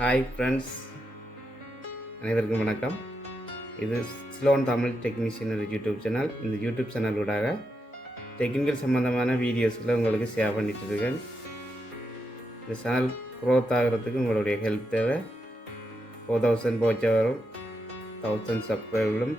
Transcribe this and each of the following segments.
Hi friends, அனைவருக்கும் வணக்கம். இது Ceylon Tamil technician YouTube channel. இந்த யூடியூப் சேனலூடாக டெக்னிக்கல் சம்மந்தமான வீடியோஸ்களை உங்களுக்கு ஷேர் பண்ணிட்டு இருக்கேன். இந்த சேனல் க்ரோத் ஆகிறதுக்கு உங்களுடைய ஹெல்ப் தேவை. 4000 வாட்ச் ஹவரும் 1000 சப்ஸ்கிரைபரும்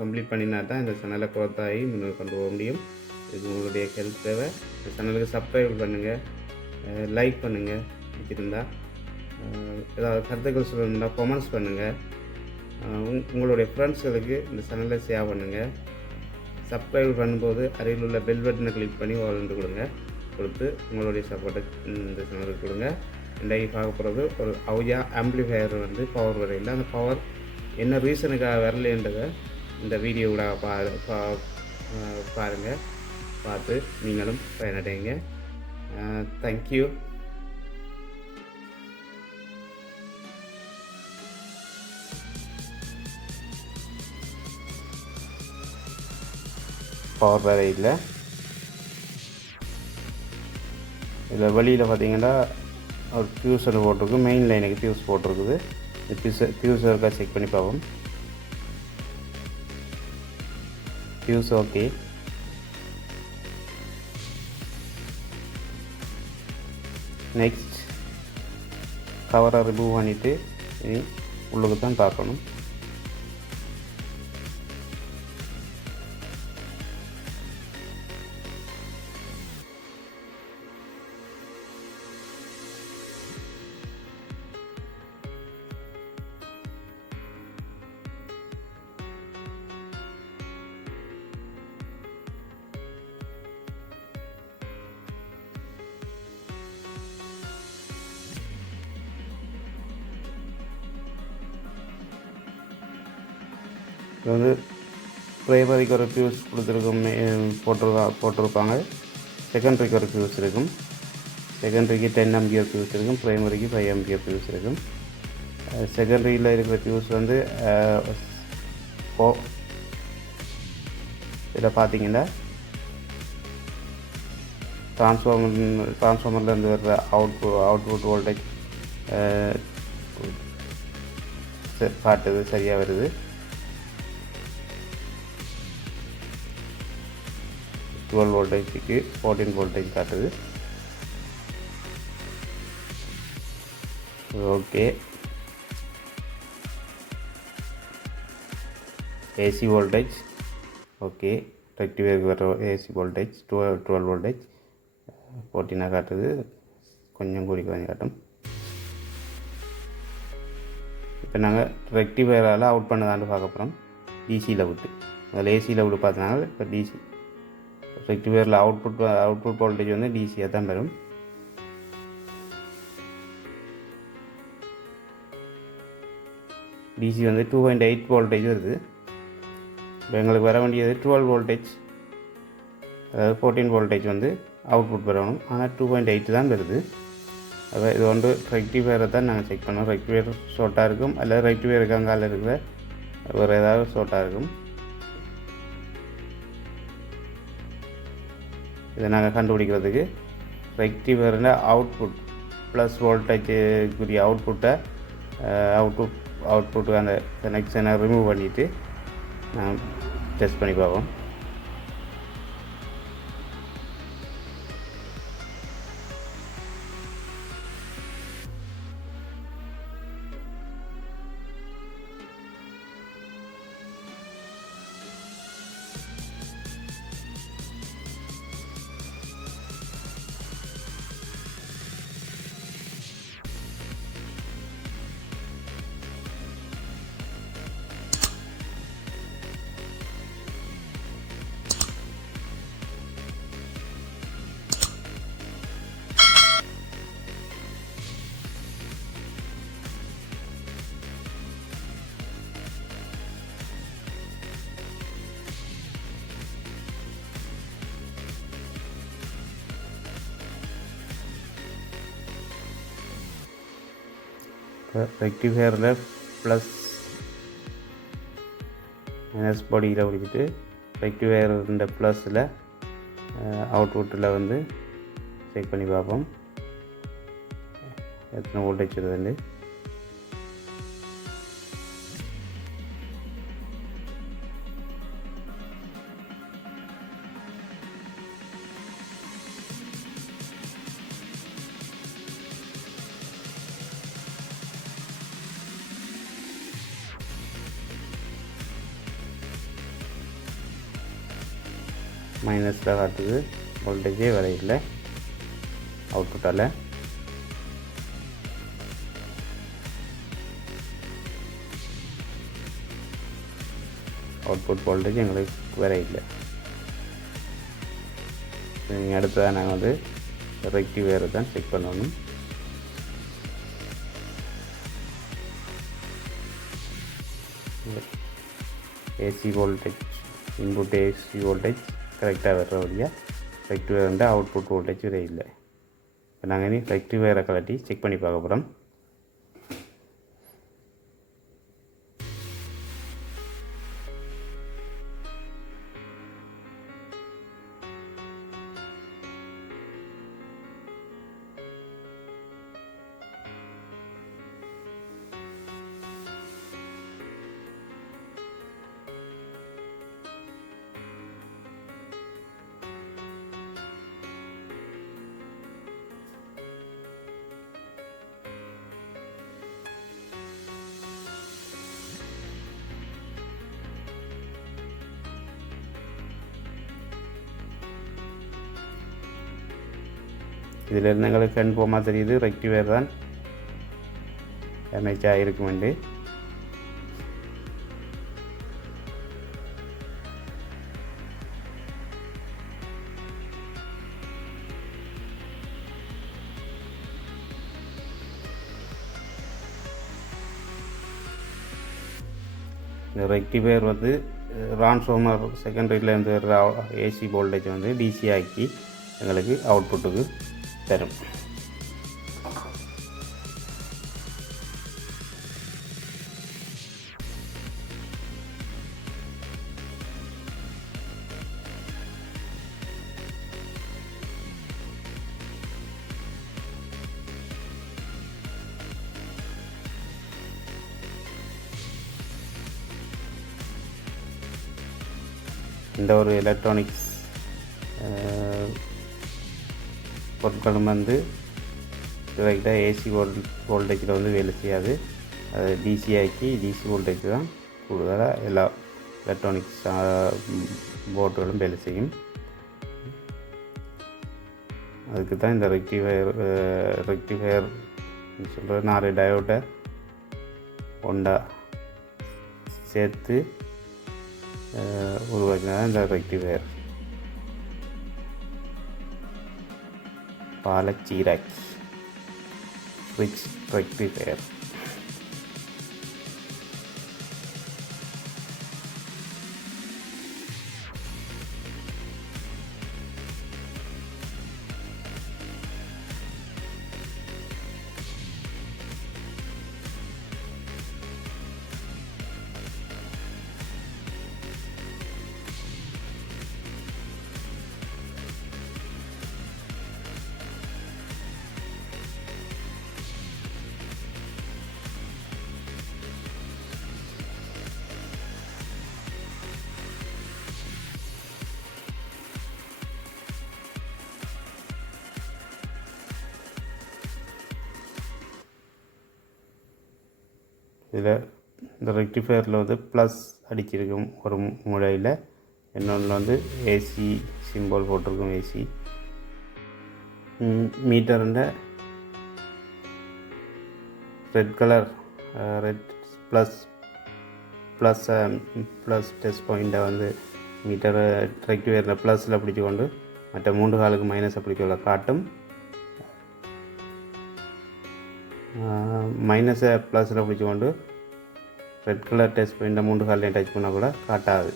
கம்ப்ளீட் பண்ணினா தான் இந்த சேனலை க்ரோத் ஆகி முன்னே கொண்டு போக முடியும். இதுக்கு உங்களுடைய ஹெல்ப் தேவை. இந்த சேனலுக்கு சப்ஸ்கிரைப் பண்ணுங்கள், லைக் பண்ணுங்கள், பிடிச்சிருந்தா ஏதாவது கருத்துக்கள் சொல்லணும்னா கமெண்ட்ஸ் பண்ணுங்கள். உங்களுடைய ஃப்ரெண்ட்ஸ்களுக்கு இந்த சேனலை ஷேர் பண்ணுங்கள். சப்ஸ்கிரைப் பண்ணும்போது அருகில் உள்ள பெல் பட்டனை கிளிக் பண்ணி வாழ்ந்து கொடுத்து உங்களுடைய சப்போர்ட்டை இந்த சேனலுக்கு கொடுங்க. இன்றைக்கு பார்க்க போகிறது ஒரு AHUJA ஆம்பிளிஃபையர் பவர் வரையில் அந்த பவர் என்ன ரீசனுக்காக வரலைன்றதை இந்த வீடியோவோட பாருங்கள். பார்த்து நீங்களும் பயனடைங்க. தேங்க்யூ. பவர் வேறு இல்லை. இதில் வெளியில் பார்த்தீங்கன்னா ஒரு ஃபியூஸ் ஒன்று போட்டிருக்கு. மெயின் லைனுக்கு ஃபியூஸ் போட்டிருக்குது. ஃபியூஸ் இருக்கா செக் பண்ணி பார்ப்போம். Fuse okay. நெக்ஸ்ட் கவரை ரிமூவ் பண்ணிவிட்டு இனி உள்ளுக்கு தான் பார்க்கணும். இது ப்ரைமரிக்கு ஒரு ஃபியூஸ் போட்டிருப்பாங்க. செகண்டரிக்கு ஒரு ஃபியூஸ் இருக்கும். செகண்டரிக்கு 10 ஆம்பியர் ஃபியூஸ் இருக்கும். ப்ரைமரிக்கு 5 ஆம்பியர் ஃபியூஸ் இருக்கும். செகண்டரியில் இருக்கிற ஃபியூஸ் இதில் பார்த்தீங்கன்னா ட்ரான்ஸ்ஃபார்மர்லேருந்து வர்ற அவுட்புட் வோல்டேஜ் காட்டுது, சரியாக வருது. 12 வோல்டேஜுக்கு 14 வோல்டேஜ் காட்டுது. ஓகே. AC voltage okay. ரெக்டிஃபையருக்கு வர ஏசி வோல்டேஜ் 12 வோல்டேஜ் 14 காட்டுது. கொஞ்சம் கொஞ்சம் காட்டும். இப்போ நாங்கள் ரெக்டிஃபையரால் அவுட் பண்ணதான்னு பார்க்க போகிறோம். டிசியில் விட்டு அதில் ஏசியில் விட்டு பார்த்தனால இப்போ டிசி ரெக்டிஃபையரில் அவுட்புட் வோல்டேஜ் டிசியாக தான் வரும். டிசி 2.8 வோல்டேஜ் வருது. இப்போ எங்களுக்கு வர வேண்டியது 12 வோல்டேஜ், அதாவது 14 வோல்டேஜ் அவுட்புட் வரணும். ஆனால் 2.8 தான் வருது. அதாவது இது ரெக்டிஃபையரை தான் நாங்கள் செக் பண்ணோம். ரெக்டிஃபையர் ஷார்ட்டாக இருக்கும், அல்லது ரெக்டிஃபையருக்கு அங்கால இருக்கிற வேறு ஏதாவது ஷார்ட்டாக இருக்கும். இதை நாங்கள் கண்டுபிடிக்கிறதுக்கு ரெக்டிஃபையரில் அவுட்புட் ப்ளஸ் வோல்டேஜுக்குரிய அவுட்புட்டு அந்த கனெக்ஷனை ரிமூவ் பண்ணிவிட்டு நான் டெஸ்ட் பண்ணி பார்ப்போம். ரெக்டிஃபையரில் ப்ளஸ் மைனஸ் பாடியில் பிடிச்சிட்டு ரெக்டிஃபையர் இந்த ப்ளஸில் அவுட்புட்டில் செக் பண்ணி பார்ப்போம். எத்தனை வோல்டேஜ் வருதுன்னு. மைனஸில் காட்டுது, வோல்டேஜே வரையில்லை அவுட்புட்டால். அவுட்புட் வோல்டேஜ் எங்களுக்கு வரையில்லை. நீங்கள் அடுத்ததாக நாங்கள் வந்து ரெக்டிஃபையரை தான் செக் பண்ணணும். AC voltage, input AC voltage கரெக்டாக வர்ற வழியாக ரெக்டிஃபையர் வந்து அவுட்புட் வோல்டேஜ் வரையில்லை. இப்போ நாங்கள் இனி ரெக்டிஃபையரை கலட்டி செக் பண்ணி பார்க்க போகிறோம். இதிலிருந்து எங்களுக்கு கன்ஃபார்மாக தெரியுது ரெக்டிஃபையர் தான் டேமேஜ் ஆகிருக்குமெண்டு. இந்த ரெக்டிஃபையர் வந்து ட்ரான்ஸ்ஃபார்மர் செகண்டரியிலேருந்து வர்ற ஏசி வோல்டேஜ் வந்து டிசி ஆக்கி எங்களுக்கு அவுட்புட்டுக்கு தரும். இந்த ஒரு எலக்ட்ரானிக்ஸ் பொருட்களும் வந்து டிரெக்டாக ஏசி வோல்டேஜில் வந்து வேலை செய்யாது. அது டிசி ஆக்கி டிசி வோல்டேஜ் தான் கூடுதலாக எல்லா எலக்ட்ரானிக்ஸ் போர்டுகளும் வேலை செய்யும். அதுக்கு தான் இந்த ரெக்டிஃபையர் சொல்கிற 4 டயோட்டை ஒன்றா சேர்த்து உருவாக்கினா இந்த ரெக்டிஃபையர். பாலச்சீராக்கி ஸ்விட்ச் ரெக்டிஃபையர். இதில் இந்த ரெக்டிஃபையரில் வந்து ப்ளஸ் அடிச்சிருக்கும் ஒரு முறையில், இன்னொன்று வந்து ஏசி சிம்பிள் போட்டிருக்கும். ஏசி மீட்டருண்ட red colour red plus test பாயிண்ட்டை வந்து மீட்டரை ரெக்டிஃபையரில் ப்ளஸில் பிடிச்சி கொண்டு மற்ற 3 காலுக்கு மைனஸை பிடிக்கல காட்டும். மைனஸை ப்ளஸில் பிடிச்சி கொண்டு ரெட் கலர் டெஸ்ட் பாயிண்ட்டை 3 காலையும் டச் பண்ணால் கூட காட்டாது.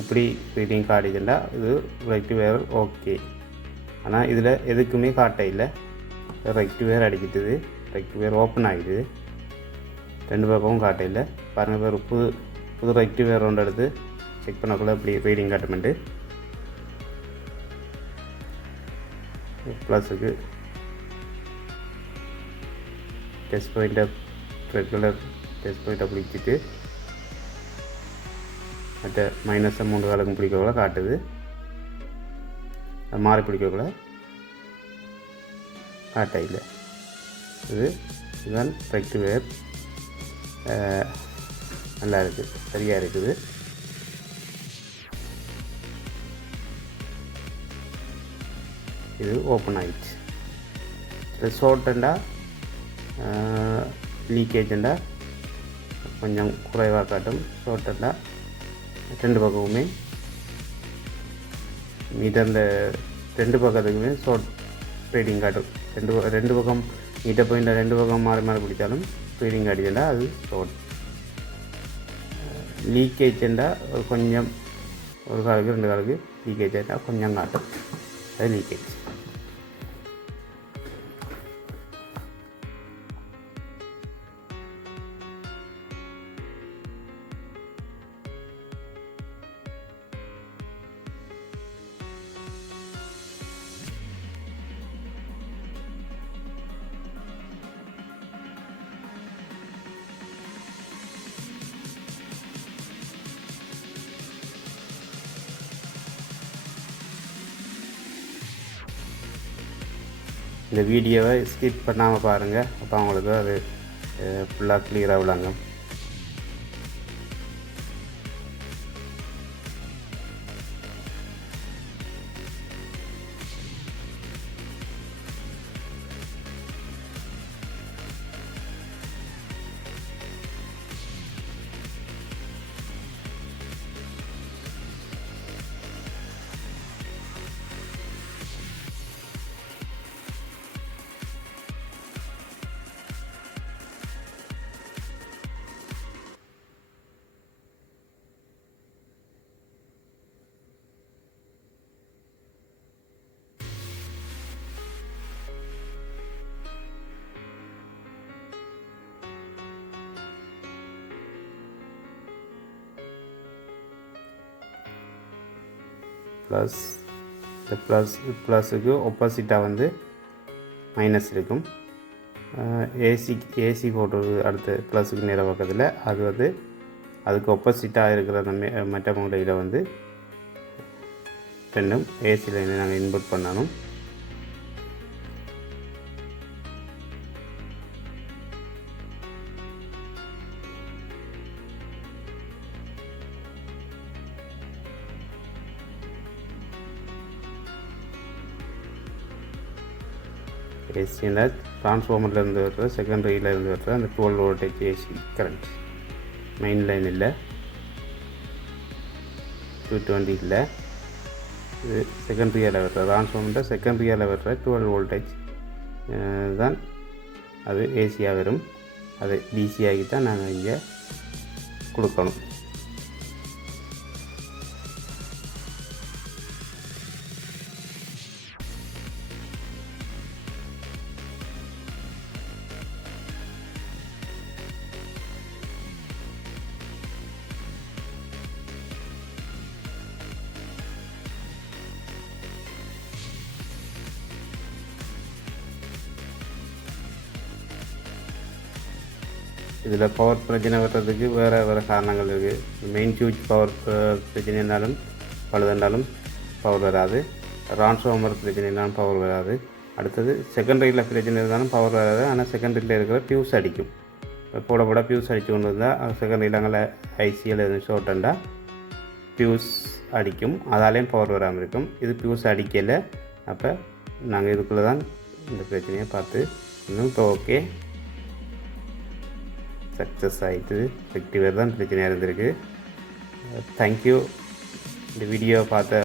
இப்படி ரீடிங் காட்டிச்சுன்னா இது ரெக்டிஃபையர் ஓகே. ஆனால் இதில் எதுக்குமே காட்ட இல்லை. ரெக்டிஃபையர் அடிக்கிட்டுது, ரெக்டிஃபையர் ஓப்பன் ஆகிடுது, 2 பக்கமும் காட்ட இல்லை. பாருங்கள், பேர் புது ரெக்டிஃபையர் ஒன்று எடுத்து செக் பண்ணக்குள்ள இப்படி ரீடிங் காட்டுமெண்ட்டு ப்ளஸுக்கு டெஸ்ட் பாயிண்ட்டை ரெகுலர் டெஸ்ட் பாயிண்ட்டை பிடிச்சிட்டு மற்ற மைனஸை 3 காலுக்கும் பிடிக்கக்குள்ள காட்டுது, மாறி பிடிக்கக்குள்ள காட்ட இல்லை. இதுதான் ரெக்டிஃபையர். நல்லா இருக்குது, சரியாக இருக்குது. இது ஓப்பன் ஆகிடுச்சு. இது ஷார்ட்டண்டா லீக்கேஜண்டா கொஞ்சம் குறைவாக காட்டும். ஷார்ட்டண்டா 2 பக்கமுமே மீட்டர் அந்த 2 பக்கத்துக்குமே ஷார்ட் ரீடிங் காட்டும். ரெண்டு பக்கம் மீட்டர் பாயிண்ட் 2 பக்கம் மாறி மாறி பிடிச்சாலும் ரீடிங் காட்டிச்சுண்டா அது ஷார்ட். லீக்கேஜண்டா கொஞ்சம் ஒரு காலுக்கு 2 காலுக்கு லீக்கேஜ் ஆகிட்டா கொஞ்சம் காட்டும், அது லீக்கேஜ். இந்த வீடியோவை ஸ்கிப் பண்ணாமல் பாருங்கள், அப்போ அவங்களுக்கு அது ஃபுல்லாக கிளியராக விளங்கும். ப்ளஸ் இந்த ப்ளஸுக்கு ஆப்போசிட்டாக வந்து மைனஸ் இருக்கும். ஏசி போடுறது அடுத்த ப்ளஸுக்கு நேர பக்கத்தில் அது வந்து அதுக்கு ஆப்போசிட்டாக இருக்கிற அந்த மற்ற மூலையில் வந்து ரெண்டும் ஏசி லைனை நாங்கள் இன்புட் பண்ணணும். ஏசின்னா ட்ரான்ஸ்ஃபார்மர்லேருந்து வர்ற செகண்டரியிலேருந்து வர்ற அந்த 12 voltage AC current. Main line இல்லை, 220 இல்லை. இது செகண்டரியால் வர்ற ட்ரான்ஸ்ஃபார்மரில் செகண்டரியால் வர்ற 12 வோல்டேஜ் தான் அது ஏசியாக வரும். அது டிசியாகி தான் நாங்கள் இங்கே கொடுக்கணும். இதில் பவர் பிரச்சனை வர்றதுக்கு வேறு காரணங்கள் இருக்குது. மெயின் ஃபியூஸ் பவர் பிரச்சனை இருந்தாலும் பழுதுண்டாலும் பவர் வராது. ட்ரான்ஸ்ஃபார்மர் பிரச்சனை இருந்தாலும் பவர் வராது. அடுத்தது செகண்டரியில் பிரச்சனை இருந்தாலும் பவர் வராது. ஆனால் செகண்டரியில் இருக்கிற ஃபியூஸ் அடிக்கும். போட ஃபியூஸ் அடித்து கொண்டு வந்தால் செகண்டரியில் அங்கே ஐசிஎல் எதுவும் ஷார்ட்டண்டாக ஃபியூஸ் அடிக்கும், அதாலேயும் பவர் வராமல் இருக்கும். இது ஃபியூஸ் அடிக்கலை. அப்போ நாங்கள் இதுக்குள்ளே தான் இந்த பிரச்சனையை பார்த்து இன்னும் இப்போ ஓகே சக்ஸஸ் ஆகிட்டு ரெக்டிஃபையர் தான் பிரச்சனையாக இருந்திருக்கு. தேங்க்யூ. இந்த வீடியோவை பார்த்த